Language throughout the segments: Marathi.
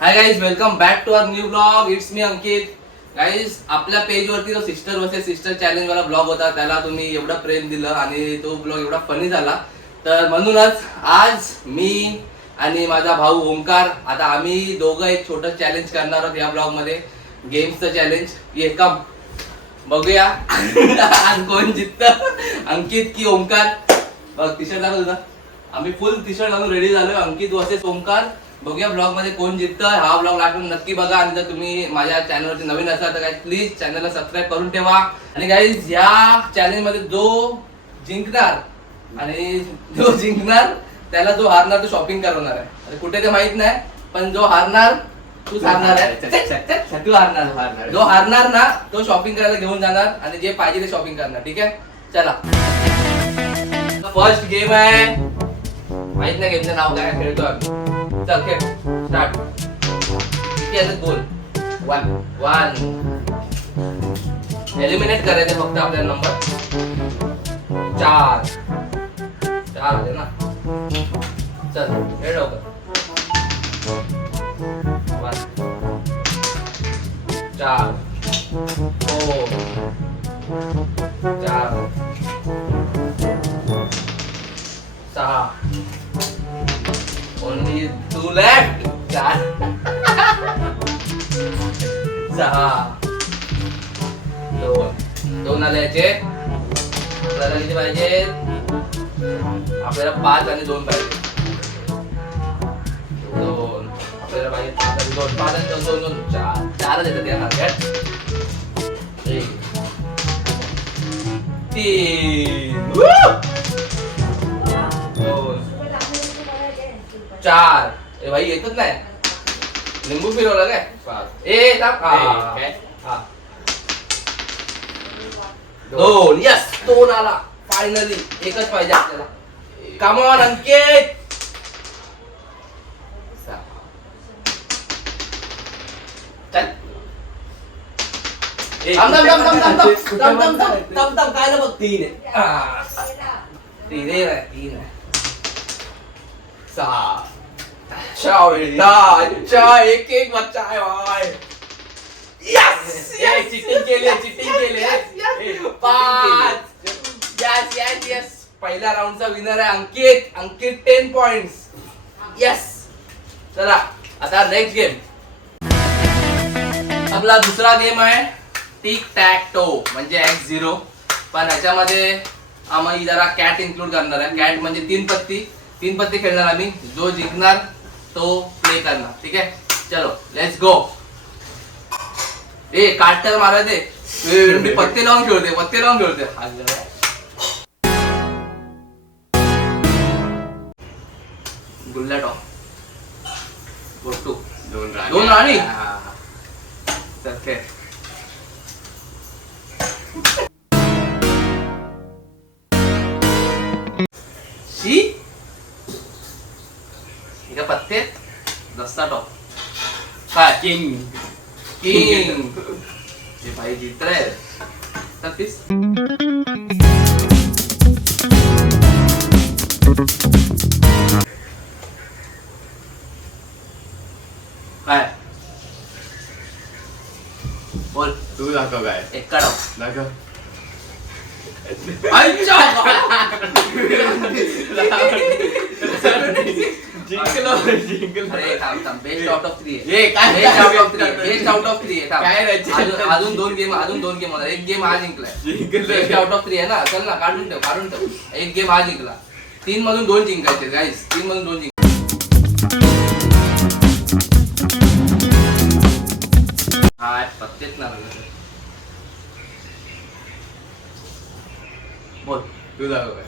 High guys, welcome back to our new blog. It's me Ankit. Guys, आपल्या पेजवरती जो सिस्टर वर्सेस सिस्टर चॅलेंज वाला ब्लॉग होता त्याला तुम्ही एवढं प्रेम दिलं आणि तो ब्लॉग एवढा फनी झाला, तर म्हणूनच आज मी आणि माझा भाऊ ओमकार आता आम्ही दोघं एक छोटं चॅलेंज करणार आहोत या ब्लॉग मध्ये. गेम्सचं चॅलेंज. ये कम बघूया आज कोण जिंकतं, अंकित की ओमकार. बघ टी शर्ट घालून तुझा, आम्ही फुल टी शर्ट घालून रेडी झालोय. अंकित वर्सेस ओमकार. बघूया ब्लॉग मध्ये कोण जिंकतं. हा ब्लॉग लागून नक्की बघा. आणि जर तुम्ही माझ्या चॅनलवरती नवीन असाल तर प्लीज चॅनलला सबस्क्राईब करून ठेवा. आणि गाईज, या चॅलेंज मध्ये जो जिंकणार त्याला जो हारणार तो शॉपिंग करवणार आहे. कुठे ते माहित नाही, पण जो हारणार तूच हारणार आहे. तू हारणार. जो हारणार ना तो शॉपिंग करायला घेऊन जाणार आणि जे पाहिजे ते शॉपिंग करणार. ठीक आहे, चला. फर्स्ट गेम आहे. माहित नाही गेमचं नाव काय, खेळतो आम्ही. चल खेळ, स्टार्ट. गोल 1 एलिमिनेट करायचे फक्त आपल्याला. नंबर 4 आले ना. चल खेळ लवकर. 1 4 4 4 6 Only 2 left. 4 6 2 आले याचे. आपल्याला किती पाहिजे? आपल्याला 5 आणि 2 पाहिजे. 2 आपल्याला पाहिजे 5 आणि 2. 5 आणि 2 4 येतात या मार्केट. 3 4 ए भाई येतच नाही. लिंबू फिरवलं काय? 5 ए थांब. हा 2. यस 2 आला फायनली. एकच पाहिजे आपल्याला. कम ऑन अंकित. चल काय बघ. 3 आहे. 3 आहे. 6 अच्छा एक बच्चा है भाई. यस चीटिंग केली. 5 यस पहिल्या राऊंडचा विनर आहे अंकित 10 पॉइंट्स. यस. चला आता नेक्स्ट गेम. आपला दुसरा गेम आहे टिक टॅक टो म्हणजे X0. पण ह्याच्यामध्ये आम्ही जरा कॅट इन्क्लूड करणार आहे. कॅट म्हणजे 3 पत्ती खेळणार आम्ही. जो जिंकणार तो प्ले करणार. ठीक आहे, चलो लेट्स गो. ए काट तर मारा दे. मी पत्ते लावून खेळते. गुल्ला टॉप. गोटू 2 राणी. तर खेळ. शी इका पत्ते दस्ता टॉप. काय किंग ये भाई जीत रहे. 36 काय बोल. तू दाखव काय. एक काढ दाखव. जिंकलो. अरे थांब. बेस्ट आउट ऑफ 3 आहे. बेस्ट आउट ऑफ 3 आहे. थांब. अजून 2 गेम होणार. एक गेम हा जिंकलाय. बेस्ट आउट ऑफ 3 आहे ना. चल ना, काढून ठेव. एक गेम हा जिंकला. 3 मधून 2 जिंकायचे गाईस. 3 मधून 2 जिंकायचे. हा पत्तेच ना. बोल. तू दाखव काय.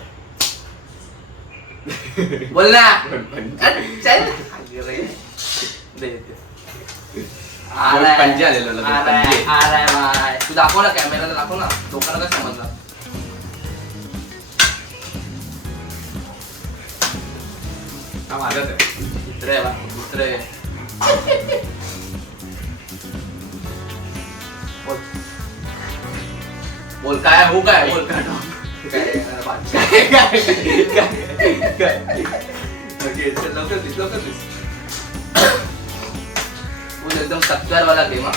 बोल ना. चल. पंजे आलेलो. तू दाखव ना, कॅमेराला दाखव ना. लोकांना काय समजलं. हा माझाच आहे. दुसरे बोल काय हो. काय बोल. लवकर दिस. एकदम टक्कर वाला गेम हा.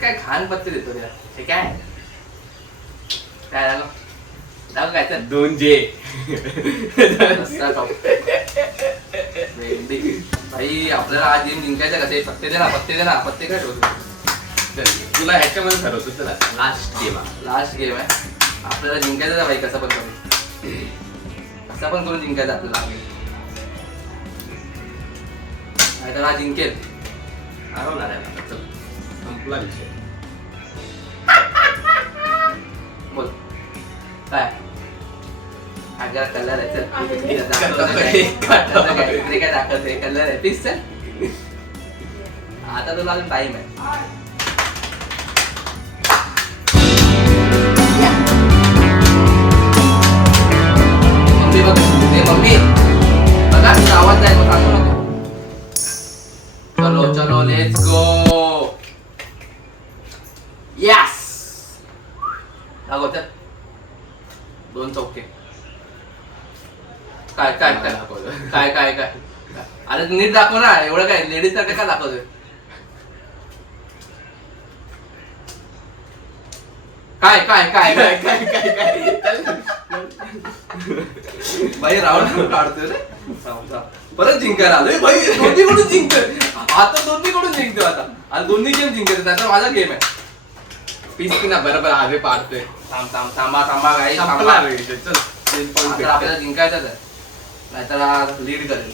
काय खान पत्ते देतो रे हे काय काय झालं दाखव काय तर 2J. भाई आपल्याला आज गेम जिंकायचं का ते पत्ते दे ना पत्ते काय ठेवतो तुला ह्याच्यामध्ये ठरवतो चला लास्ट गेम आहे आपल्याला जिंकायचं भाई कसं पण करून जिंकायचं आपल्याला नाहीतर हा जिंकेल हरवणार आहे आता. चल संपला विषय. बोल काय अगं कलर आहे चल काय दाखवते कलर आहे प्लीज चल आता तुला अजून टाइम आहे मम्मी बघा तुझा आवाज जाईल मग सांगू नको चलो लेट्स गो यस दाखव तर 2 चौके काय अरे नीट दाखव ना एवढं काय लेडीज सारखं काय दाखवतोय काय भाई राऊंड काढतोय रे परत जिंकायला आलोय भाई दोन्हीकडून जिंकतोय आता दोन्ही गेम जिंकतोय त्याचा माझा गेम आहे पीस की ना बरोबर आवे पाडतोय. थांबा काही संपला रे विषय. चल 3 पॉइंट आपल्याला जिंकायचंच आहे नाहीतर हा लीड करेल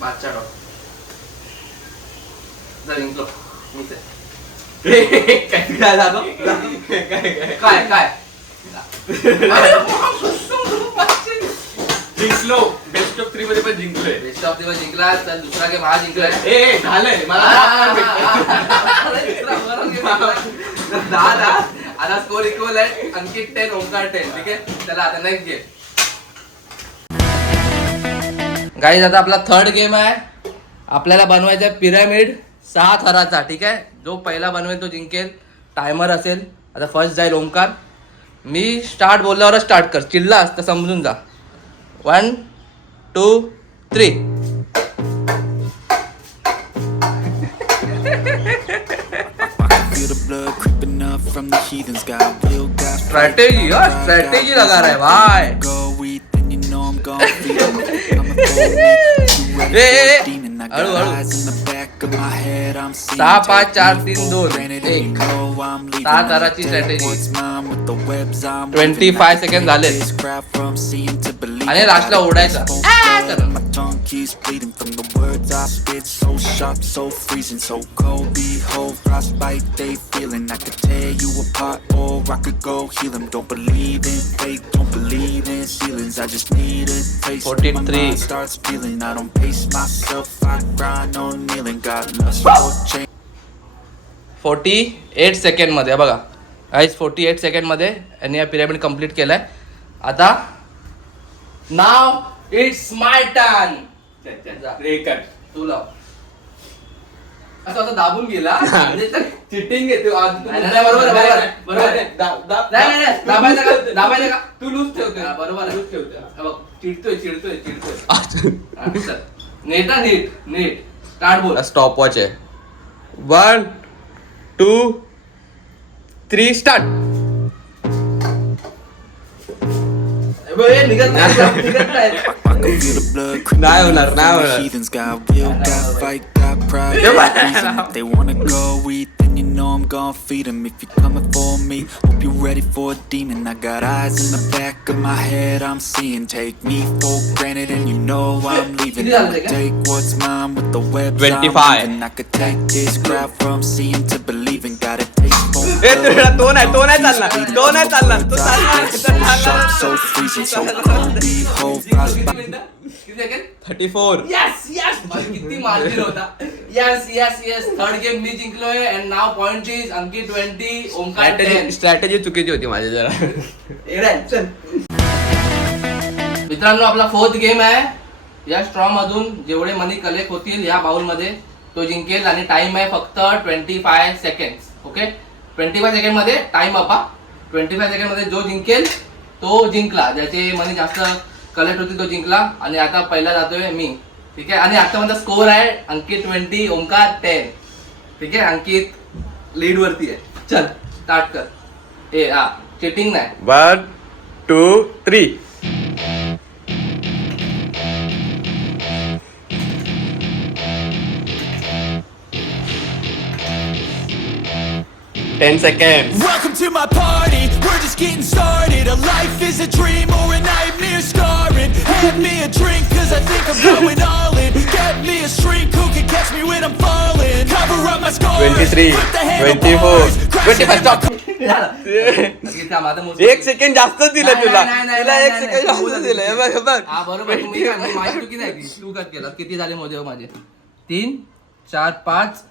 बादशाह डॉट जर जिंकलो मीच आहे काय झालं काय जिंकलो. बेस्ट ऑफ 3 मध्ये पण जिंकलोय. बेस्ट ऑफ दिवस जिंकला तर दुसरा गेम हा जिंकलाय ए झालंय मला आता स्कोर इक्वल आहे अंकित 10 ओंकार 10 ठीक आहे चला आता नेक्स्ट गेम गाईज आता आपला थर्ड गेम आहे आपल्याला बनवायचा पिरामिड 6 थराचा ठीक आहे जो पहिला बनवेल तो जिंकेल टायमर असेल आता फर्स्ट जाईल ओंकार मी स्टार्ट बोलल्यावरच स्टार्ट कर चिल्लास तर समजून जा 1 2 3 स्ट्रैटेजी स्ट्रैटेजी लगा रहा है भाई हळू 6 5 4 3 2 1 6 थराची स्ट्रॅटेजी 25 सेकंड झाले आणि लास्टला ओढायचा tongue keeps bleeding from the words I spit. So sharp, so freezing, so cold. Behold, frostbite they feeling. I could tear you apart or I could go heal them. Don't believe in fate, don't believe in ceilings. I just need a taste. 43. My mind starts feeling. I don't pace myself, I grind on kneeling. Got lust for change. 48 second मध्ये बघा गाईज 48 सेकंड मध्ये यांनी हा पिरामिड कंप्लीट केलाय आता नाव इट्स माय टर्न तू लाव असं दाबून गेला चिटिंग आहे दाबायचं का तू लूज ठेवतोय बरोबर लूज ठेवतोय चिडतोय नीट स्टार्ट बोल स्टॉप वॉच आहे 1 2 3 स्टार्ट निघत नाही Feel the blood creeping up from the heathens. Got will, got fight, got pride, got reason. If they wanna go eat, then you know I'm gon' feed them. If you're coming for me, hope you're ready for a demon. I got eyes in the back of my head, I'm seeing. Take me for granted and you know I'm leaving. I'ma take what's mine with the webs 25. I'm weaving. I could take this crowd from seeing to believing. Got a taste for तो नाही चालणार so freezing, so cold. Behold, frostbite. 34 किती मार्जिन होता यस थर्ड गेम मी जिंकलोय and now point is Ankit 20 Omkar 10 strategy चुकीची होती माझी जरा मित्रांनो आपला फोर्थ गेम आहे या स्ट्रॉ मधून जेवढे मनी कलेक्ट होतील या बाउल मध्ये तो जिंकेल आणि टाइम आहे फक्त 25 सेकंड ओके 25 सेकंड मध्ये टाइम अप. 25 सेकंड मध्ये जो जिंकेल तो जिंकला, ज्याचे मनी जास्त कलेक्ट होती तो जिंकला. आणि आता पहिला जातोय मी, ठीक आहे. आणि आता माझा स्कोर आहे अंकित 20, ओमकार 10. ठीक आहे, अंकित लीड वरती आहे. चल स्टार्ट कर. चिटिंग नाही. 1 2 3. 10 seconds. Welcome to my party, we're just getting started. A life is a dream or a nightmare scarring. Hand me a drink cause I think I'm going all in. Get me a shrink who can catch me when I'm falling. Cover up my scars, 23, flip the 24, handlebars, crash 25, stop. माझं मोजून- 1 सेकंड जास्तच दिलं नाही, तुला. नाही, नाही, तुला नाही, 1 नाही, सेकंड नाही, जास्त दिलं. हे बघ, हे बघ. हा बरोबर. तुम्ही माझी चुकी नाही की तू कट केला. किती झाले मोजे माझे? 3 4 5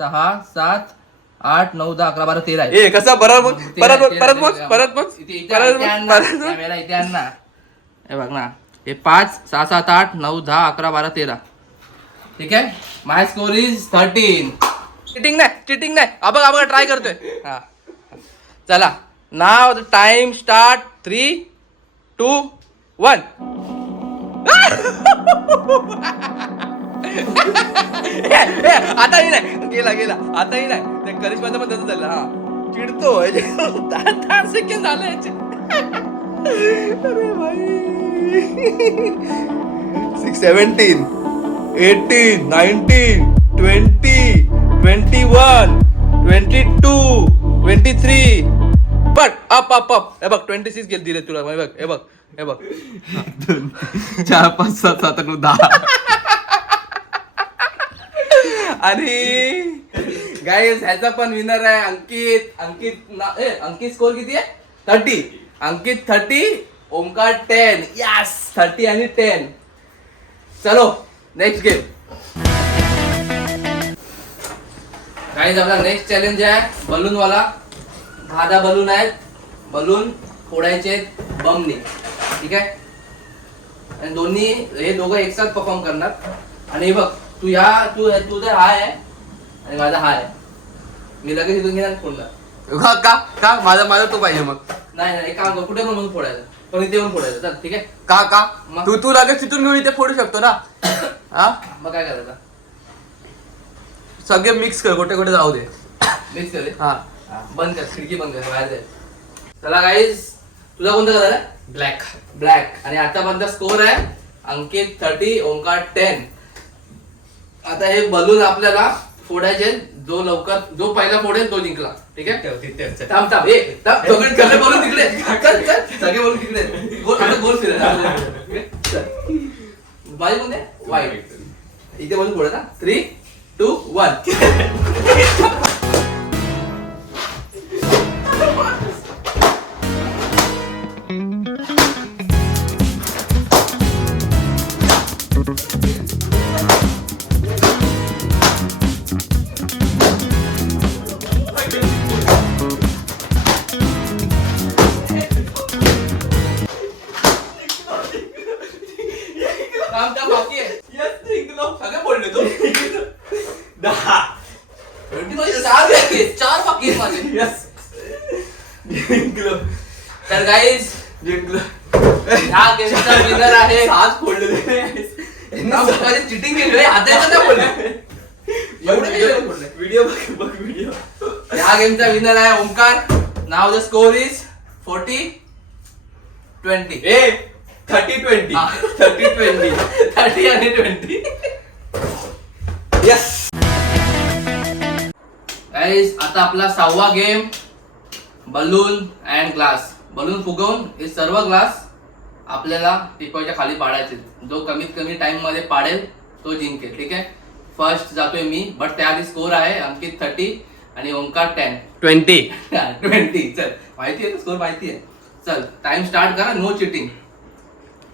6 7 8 9 10 11 12 13 आहे. ए कसा परत मग परत मग परत मग तेरा, परत मग इथे- इथे परत इथे आण मग ना. परत मग. कॅमेरा इथे आण ना. हे बघ ना, हे 5 6 7 8 9 10 11 12 13. ठीक आहे, माय स्कोर इज 13. चिटिंग नाही. अब ट्राय करतोय. हा चला, नाव द टाइम स्टार्ट. 3 2 1. आताही नाही गेला आताही नाही. ते करिश्माचं पण तसं झालं. हा चिडतो 10 सेकंड झाले याचे. अरे भाई 6 17 18 19 20 21 22 23. बट अप हे बघ 26 गेल दिले तुला. हे बघ 4 5 7 7 8 9 10. आणि गाईज ह्याचा पण विनर आहे अंकित स्कोर किती आहे? 30. अंकित 30, ओमकार 10. यस 30 आणि 10. चलो नेक्स्ट गेम. गाईज आपला नेक्स्ट चॅलेंज आहे बलून वाला. 10 बलून आहेत. बलून फोडायचे बमनी. ठीक आहे, आणि दोन्ही हे दोघं एकसाथ परफॉर्म करणार. आणि हे बघ तुझा हा आहे आणि माझा हा आहे. मी लगेच इथून घेणार फोडणार. का माझा तो पाहिजे मग. नाही काम कर, कुठे पण म्हणून फोडायचं, पण इथे पण फोडायचं. चल ठीक आहे. का मग? तू लगेच तिथून घेऊन इथे फोडू शकतो ना. हा मग काय करायचं? सगळे मिक्स कर, कुठे कुठे जाऊ दे. मिक्स कर. हा बंद कर, खिडकी बंद कर, बाहेर जाईल. चला गाईज, तुझा कोणता कलर आहे? ब्लॅक. आणि आतापर्यंत स्कोर आहे अंकित 30, ओमकार 10. आता हे बलून आपल्याला फोडायचे. जो पहिला फोडेल तो जिंकला. ठीक आहे, थांब सगळे बलून तिकडे. सगळे बलून तिकडे. गोल फिरायचा. माझी कोणते? वाईट. इथे बलून फोडायचा. 3 2 1. काम बाकी आहे. सगळे फोडले तू. 10 4 बाकी आहेत माझे. तर गाईज जिंकलो. ह्या गेमचा विनर आहे. हात फोडले. चिटिंग केली. हाताने फोडले. एवढे व्हिडिओ बघ व्हिडिओ. ह्या गेमचा विनर आहे Omkar. Now the score is 40 20. 30-20. 30 आणि 20. Yes. गाईज आता आपला 6वा game balloon and glass. Balloon फुगवून हे सर्व ग्लास आपल्याला टिपॉयच्या खाली पाडायचे. जो कमीत कमी टाइम मध्ये पाडेल तो जिंकेल. ठीक आहे, फर्स्ट जातोय मी. बट त्याआधी स्कोर आहे अंकित 30 आणि ओमकार 20. 20. चल माहिती आहे, स्कोर माहिती आहे. चल टाइम स्टार्ट करा. No cheating.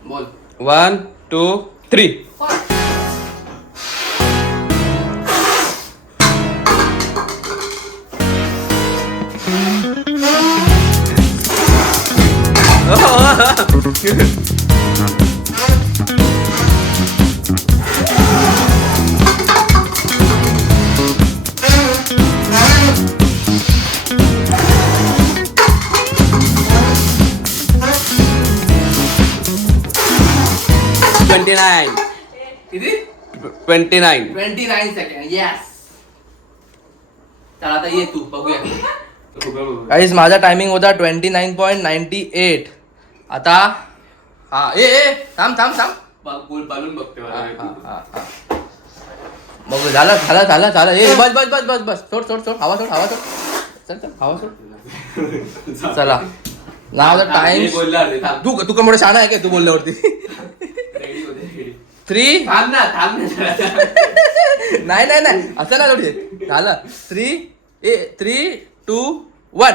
बोल. 1 2 3. 29. किती 29. 29 सेकंड. येस. चला आता ये तू बघूया. गाईज माझा टायमिंग होता 29.98. आता हा ए थांब थांब थांब. बालून बघते बघू झालं झालं झालं झालं. ए बस बस बस बस बस. सोड सोड सोड. हवा सोड हवा सोड. चल चल हवा सोड. चला नाव द टाइम. तू तू मोठा शाणा आहे काय तू बोलल्यावरती. 3 थांब ना नाही नाही नाही असं ना थोडी झालं. 3 2 1.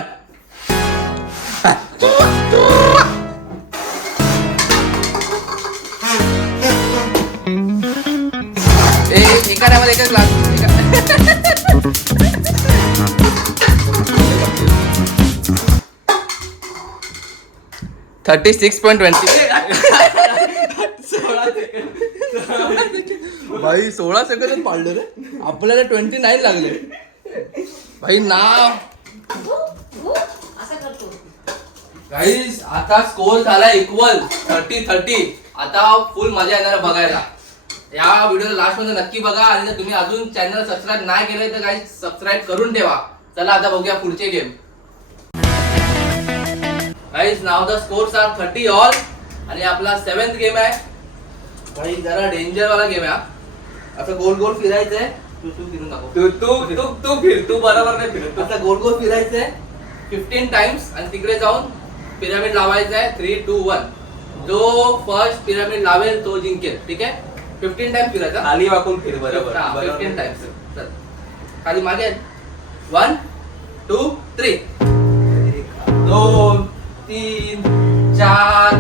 एका टायमाला एकच ग्लास. 36.20. भाई 16 सेकंद पाडलं रे. आपल्याला 29 लागले भाई नाव. गाईज आता स्कोर झाला इक्वल 30-30. आता फुल मजा येणार आहे बघायला. या व्हिडिओ लास्ट मध्ये नक्की बघा आणि जर तुम्ही अजून चॅनल सबस्क्राईब नाही केले तर गाईज सबस्क्राईब करून ठेवा. चला आता बघूया पुढचे game. Guys now the scores are 30 all आणि आपला 7th गेम आहे. भाई जरा डेंजर वाला गेम आहे हा. असं गोल गोल फिरायचंय. तू फिरून दाखव. तू फिर तू बरोबर नाही फिरत. आता गोल गोल फिरायचंय 15 टाइम्स आणि तिकडे जाऊन पिरामिड लावायचं आहे. 3 2 1. जो फर्स्ट पिरामिड लावेल तो जिंकेल. ठीक आहे. 15 टाइम्स फिरायचा. खाली वाकून फिर बरोबर 15 टाइम्स. चल खाली मागे 1 2 3. 2 3 4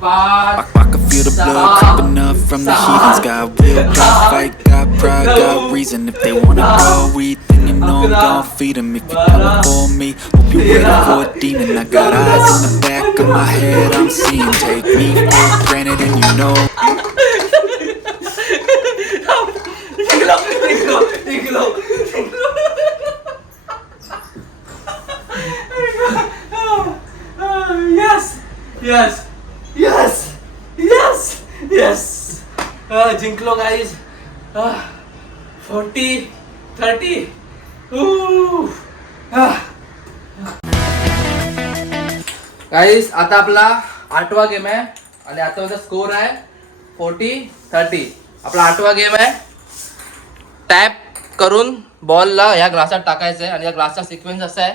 5. I can feel the blood creeping up from the heathens. Got will, got fight, got pride, got reason. If they wanna go eat, then you know I'm gon' feed them. If you're coming for me, hope you're ready for a demon. I got eyes in the back of my head, I'm seeing. Take me for granted and you know. Yes. Yes. Yes. Yes. जिंकलो गाईज. 40-30. गाईज आता आपला 8वा गेम आहे आणि आता माझा स्कोर आहे 40-30. आपला 8वा गेम आहे. टॅप करून बॉलला ह्या ग्लासात टाकायचं आहे आणि या ग्लासचा सिक्वेन्स असा आहे.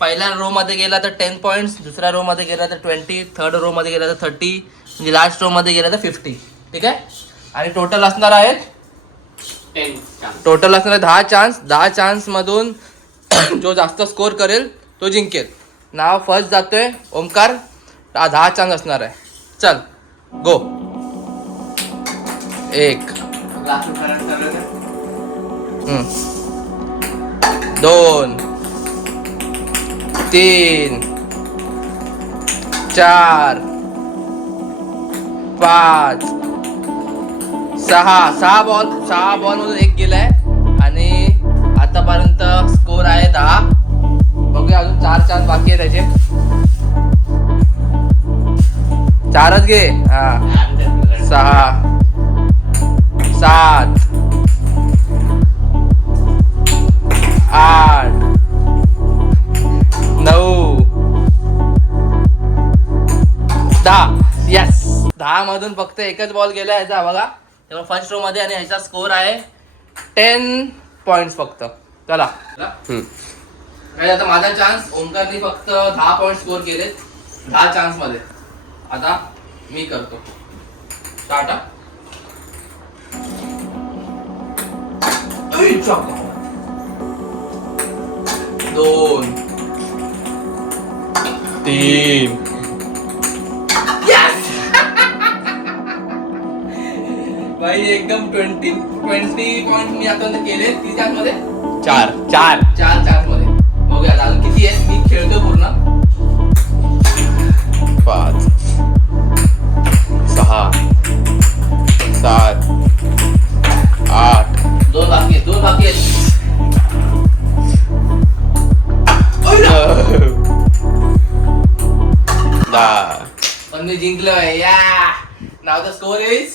पहिल्या रो मध्ये गेला तर 10 पॉईंट्स, दुसऱ्या रो मध्ये गेला तर 20, थर्ड रो मध्ये गेला तर 30, म्हणजे लास्ट रो मध्ये गेला तर 50. ठीक आहे. आणि टोटल असणार आहेत 10 चान्स. 10 चान्स मधून जो जास्त स्कोर करेल तो जिंकेल. नाव फर्स्ट जातोय ओमकार. 10 चान्स असणार आहे. चल गो. 1 2 3 4 5 6 बॉल मधून 1 गेलाय आणि आतापर्यंत स्कोर आहे 10. बघूया अजून 4 चान्स बाकी आहे त्याचे. 4च घे. 6 7 8 9 10. यस. 10 मधून फक्त एकच बॉल गेला ह्याचा बघा. तेव्हा फर्स्ट रो मध्ये आणि ह्याचा स्कोर आहे 10 पॉइंट्स फक्त. चला आता माझा चान्स. ओमकारने फक्त 10 पॉइंट स्कोर केले 10 चान्स मध्ये. आता मी करतो. स्टार्ट. 2 3 भाई एकदम 20 पॉइंट मी आता केले 30 चान्स मध्ये. 4 चान्स मध्ये. बघूया अजून किती आहे. मी खेळतो पूर्ण. 5 6 7 8 2 बाकी आहेत. 10. पण मी जिंकलोय. या नाव द स्कोर इज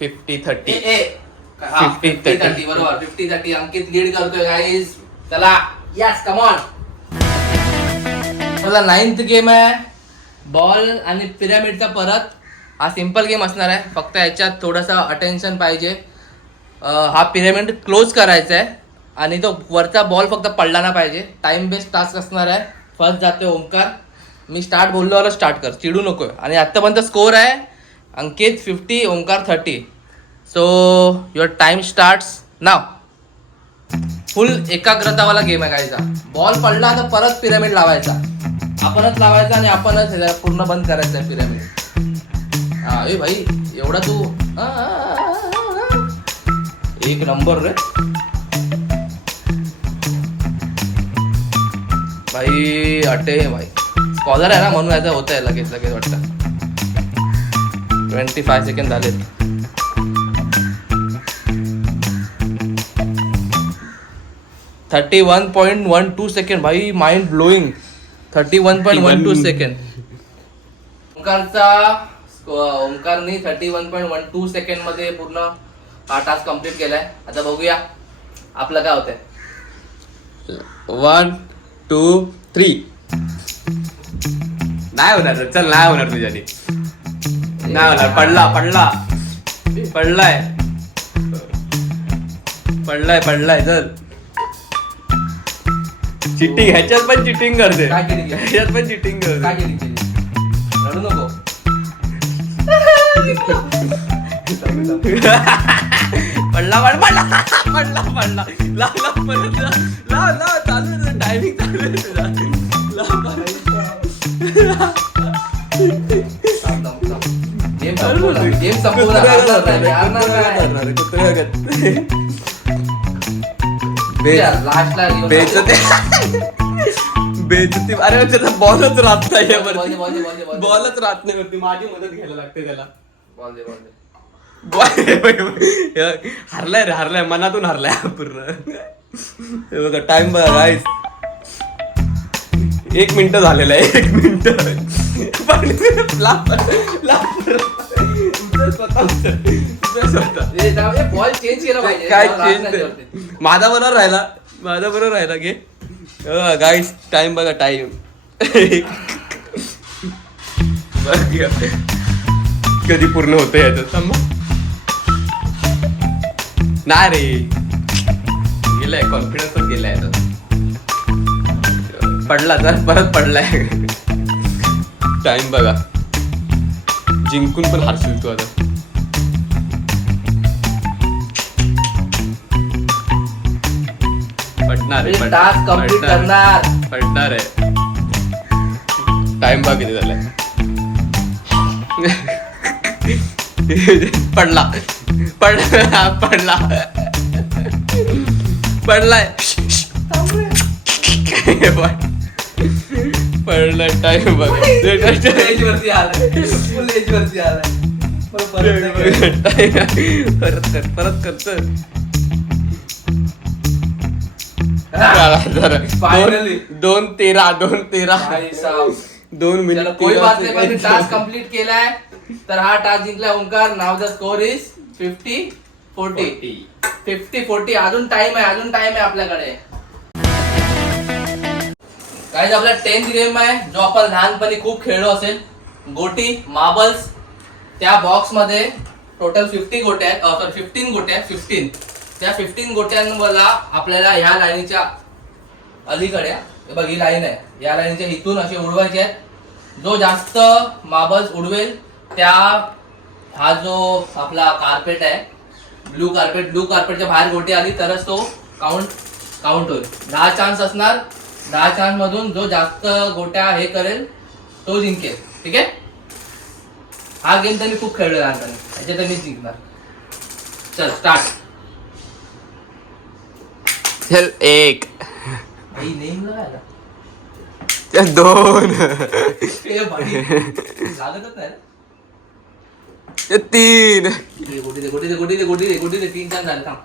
50-30. 50-30 बरोबर. 50-30 अंकित लीड करतोय गाईज. चला यस कम ऑन. चला 9th गेम आहे बॉल आणि पिरामिडचा परत. हा सिंपल गेम असणार आहे, फक्त याच्यात थोडंसं अटेन्शन पाहिजे. हा पिरामिड क्लोज करायचा आहे आणि तो वरचा बॉल फक्त पडला ना पाहिजे. टाइम बेस्ड टास्क असणार आहे. फर्स्ट जाते ओमकार. मी स्टार्ट बोललो स्टार्ट कर, चिडू नको. आणि आत्तापर्यंत स्कोर आहे Ankit 50, Omkar 30. So your time starts now. Full एकाग्रतावाला गेम आहे गाईचा. बॉल पडला तर परत पिरामिड लावायचा, आपणच लावायचा आणि आपणच ह्याला पूर्ण बंद करायचा आहे पिरामिड. हा ए भाई एवढा तू एक नंबर रे भाई. अटे भाई स्कॉलर आहे ना म्हणून याचा होत आहे लगेच लगेच वाटतं. 25 सेकंड झालेत. $31.12 सेकंड भाई. Mind blowing. 31.12 सेकंड. ओमकारनी 31.12 सेकंड मध्ये पूर्ण हा टास्क कम्प्लीट केलाय. आता बघूया आपलं काय होतंय. 1, 2, 3. नाही होणार चल, नाही होणार तुझ्याने. नाही होणार. पडलाय चल. चिटिंग ह्याच्यात पण चिटिंग करते. काय केली? ह्याच्यात पण चिटिंग काय करते. केली? रडू नको. पडला लाव चालू टायमिंग गेम बेइज्जती. अरे त्याचा बॉलच राहत नाही. बॉलच राहत नाही वरती. माझी मदत घ्यायला लागते त्याला. हारलाय मनातून हारलाय पूर्ण. हे बघा टाइम बघा गाईस. 1 मिनिट झालेलं आहे. 1 मिनिट. बॉल चेंज केला पाहिजे. काय चेंज. माझा बरोबर राहिला घे गाईस. टाइम बघा टाइम. कधी पूर्ण होतं याचं नाही रे. गेलाय कॉन्फिडन्सच गेलाय. पडला तर परत पडलाय. टाइम बघा. जिंकून पण हारशील तू आता. टास्क कंप्लीट पडणार आहे. टाइम बघ किती झालाय. पडलाय. टाइम बघ. एज वरती आलाय. फुल एज वरती आलाय. परत करतो. Finally 2 minute. कोई बात नाही, पण टास्क कंप्लीट केलाय. तर हा टास्क जिंकलाय Omkar. Now the score is 50-40. 50-40. अजून टाइम आहे आपल्याकडे. काय आपला 10th गेम आहे जो आपण लहानपणी खूप खेळलो असेल. गोटी मार्बल्स. त्या बॉक्स मध्ये टोटल 50 गोट्या आहेत. 15 गोट्या आहेत. 15. त्या 15 गोट्यांवरला आपल्याला ह्या लाईनीच्या अलीकडे बघ ही लाईन आहे. या लाईनीच्या इथून असे उडवायचे आहेत. जो जास्त मार्बल्स उडवेल त्या हा जो आपला कार्पेट आहे ब्लू कार्पेटच्या बाहेर गोटी आली तरच तो काउंट होईल. 10 चान्स असणार. 10 चान्स मधून जो जास्त गोट्या हे करेल तो जिंकेल. ठीक आहे. हा गेम तर मी खूप खेळलो लहानपणी. याच्यात मी जिंकणार. चल स्टार्ट. चल 1. भाई नेम लगायला. चल 2. लागतच नाही. 3. गोटी दे 3 चान्स झाले. थांब.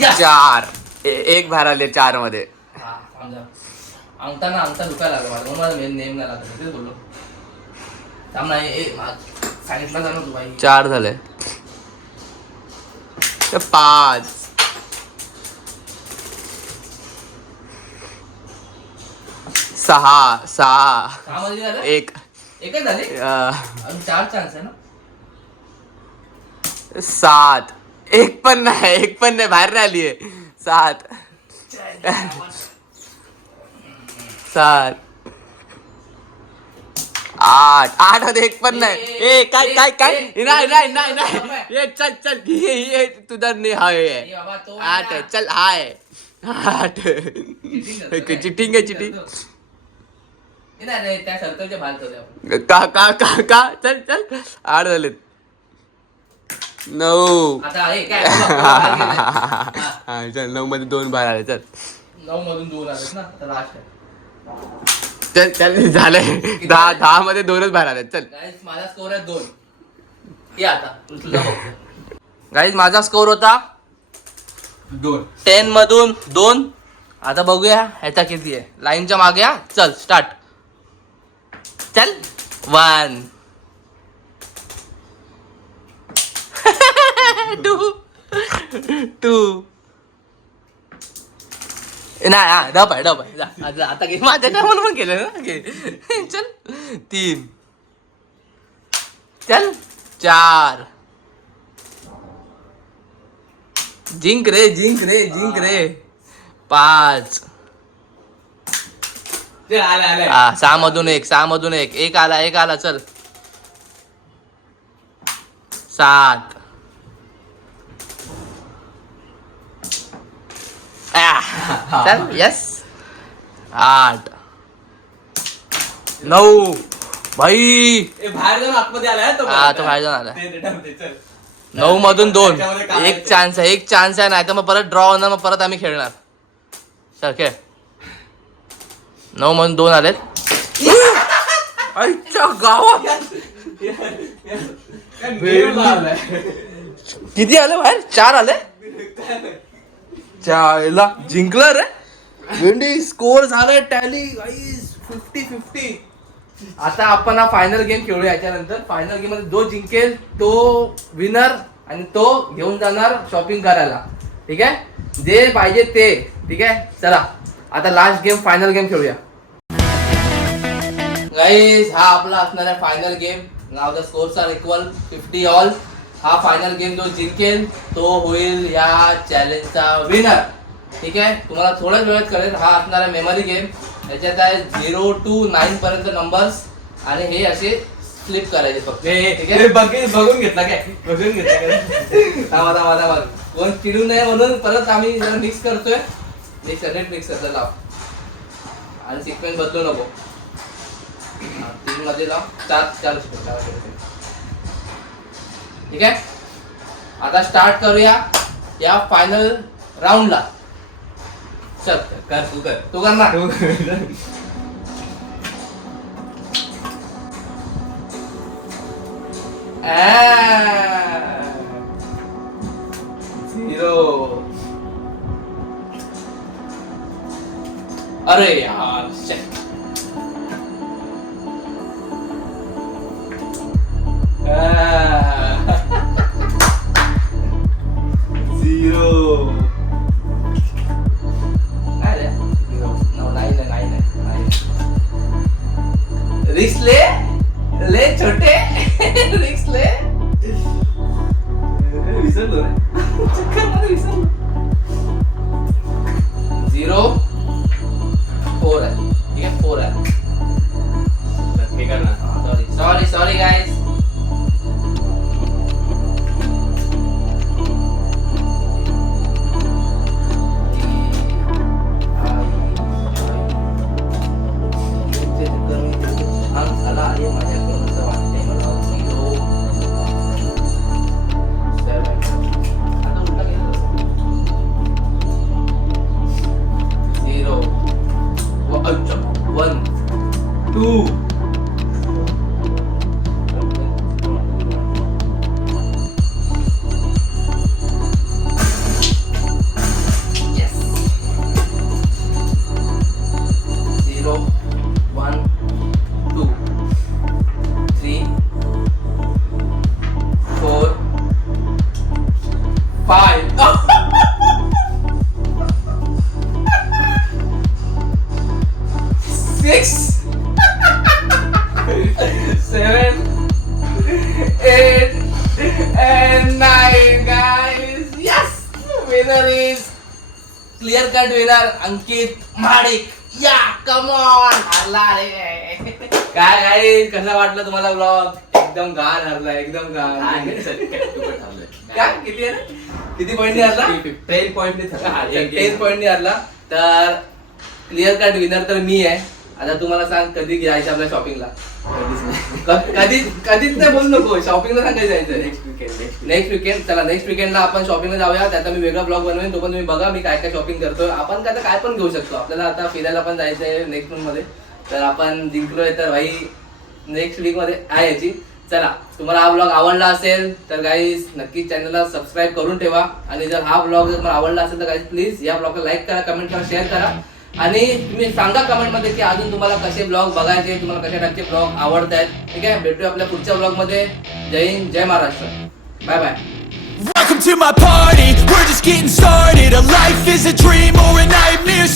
Yes! 4. एक बाहेर आले 4 मध्ये. हा समजा अंगठा दुखायला लागला मला. म्हणून मला नेम नाही लागत. तेच बोललो. थांब ना, सांगितलं जा ना तू बाई. 4 झाले. 5 6 सहा मध्ये झालं? 1 एकच झाले अजून 4 चान्स आहे ना. 7 एक पण नाही बाहेर राहिलीये. 7 7 8 मध्ये एक पण नाही. ए काय नाही ये चल ये तुझा नाही हाय ए बाबा, तो 8 आहे. चल हाय 8 चिटिंग आहे चिटिंग. नाही त्या सर्कलच्या बाहेर जाऊया आपण. का चल 8 झालेत. 9 आता हे काय बाहेर गेलंय. हा चल 9 मध्ये 2 बाहेर आले. चल 9 मधून 2 आलेत ना, तर लास्ट आहे. चल झालंय. 10 मध्ये 2च बाहेर आले. चल गाईज माझा स्कोर आहे 2. ये आता तुझा बघ. गाईज माझा स्कोर होता 2. 10 मधून 2. आता बघूया ह्याचा किती आहे. लाईनच्या मागे हा. चल स्टार्ट. चल 1 2 नाही हा डब आहे जा. आता घे माझ्या म्हणून पण केलं ना. घे. चल 3 चल 4 जिंक रे 5 6 मधून 1 एक आला चल 7 चल यस 8 9 भाई बाहेर जाऊन आतमध्ये आलाय तो. हा तो बाहेर जाऊन आला. ते रिटर्न दे, चल. 9 मधून 2 त्याच्यामध्ये काय एक चान्स आहे नाही तर मग परत ड्रॉ होणार. मग परत आम्ही खेळणार. चल खेळ. 9 मधून 2 आलेत. आईच्या गावात किती आले बाहेर. 4 आले. चायला जिंकलं रे. भेंडी स्कोर झालाय टॅली 50-50. आता आपण हा फायनल गेम खेळूया. याच्यानंतर फायनल गेम मध्ये जो जिंकेल तो विनर आणि तो घेऊन जाणार शॉपिंग करायला. ठीक आहे, जे पाहिजे ते. ठीक आहे, चला आता लास्ट गेम फायनल गेम खेळूया. गाईज हा आपला असणार आहे final game. Now the scores are equal 50 all. हा फायनल गेम जो जिंकेल तो होईल या चॅलेंजचा विनर. ठीक आहे, तुम्हाला थोड्याच वेळात कळेल. हा असणार आहे मेमरी गेम. याच्यात आहे 0 to 9 पर्यंत नंबर्स आणि हे असे फ्लिप करायचे फक्त. ठीक आहे, बघून घेतला काय थांबा कोण चिडू नये म्हणून परत आम्ही जरा मिक्स करतोय. मिक्सर लाव आणि सिक्वेन्स बदलू नको. 3 मध्ये लाव 4 ठीक आहे. आता स्टार्ट करूया या फायनल राऊंडला. चल तू कर ना. 0. अरे यार shit. 0. काय रे 0 नाही. रिक्स ले छोटे रिक्स ले. विसरलो रे. चक्कर मध्ये विसरलो. 0 4 आहे. 6 7 8 and 9 guys. Yes, winner is clear cut winner अंकित महाडिक. या कम ऑन हरला रे. काय कसा वाटलं तुम्हाला ब्लॉग? एकदम घाण हरला, एकदम घाण. काय किती आहे? किती पॉईंटनी हरला? 10 पॉईंटनी 10 पॉईंटनी हरला. तर क्लिअर कट विनर तर मी आहे. आता तुम्हाला सांग कधी जायचं आपल्या शॉपिंगला? कधीच नाही बोलू नको. शॉपिंगला सांगायचं जायचं नेक्स्ट वीकेंड. चला नेक्स्ट वीकेंडला आपण शॉपिंगला जाऊया. त्याचा मी वेगळा ब्लॉग बनवेन, तो पण तुम्ही बघा मी काय काय शॉपिंग करतोय. आपण काय पण घेऊ शकतो. आपल्याला आता फिरायला पण जायचंय नेक्स्ट मंथ मध्ये. तर आपण जिंकलोय तर भाई नेक्स्ट वीक मध्ये आहे याची. चला तुम्हाला हा ब्लॉग आवडला असेल तर गाईज नक्की चॅनलला सबस्क्राईब करून ठेवा. आणि जर हा ब्लॉग जर तुम्हाला आवडला असेल तर गाईज प्लीज या ब्लॉगला लाईक करा, कमेंट करा, शेअर करा. आणि तुम्ही सांगा कमेंट मध्ये की अजून तुम्हाला कसे ब्लॉग बघायचे, तुम्हाला कशा टाईपचे ब्लॉग आवडत आहेत. ठीक आहे, भेटूया आपल्या पुढच्या ब्लॉग मध्ये. जय हिंद, जय Maharashtra. Bye bye. Welcome to my party, we're just getting started. A life is a dream or a nightmare.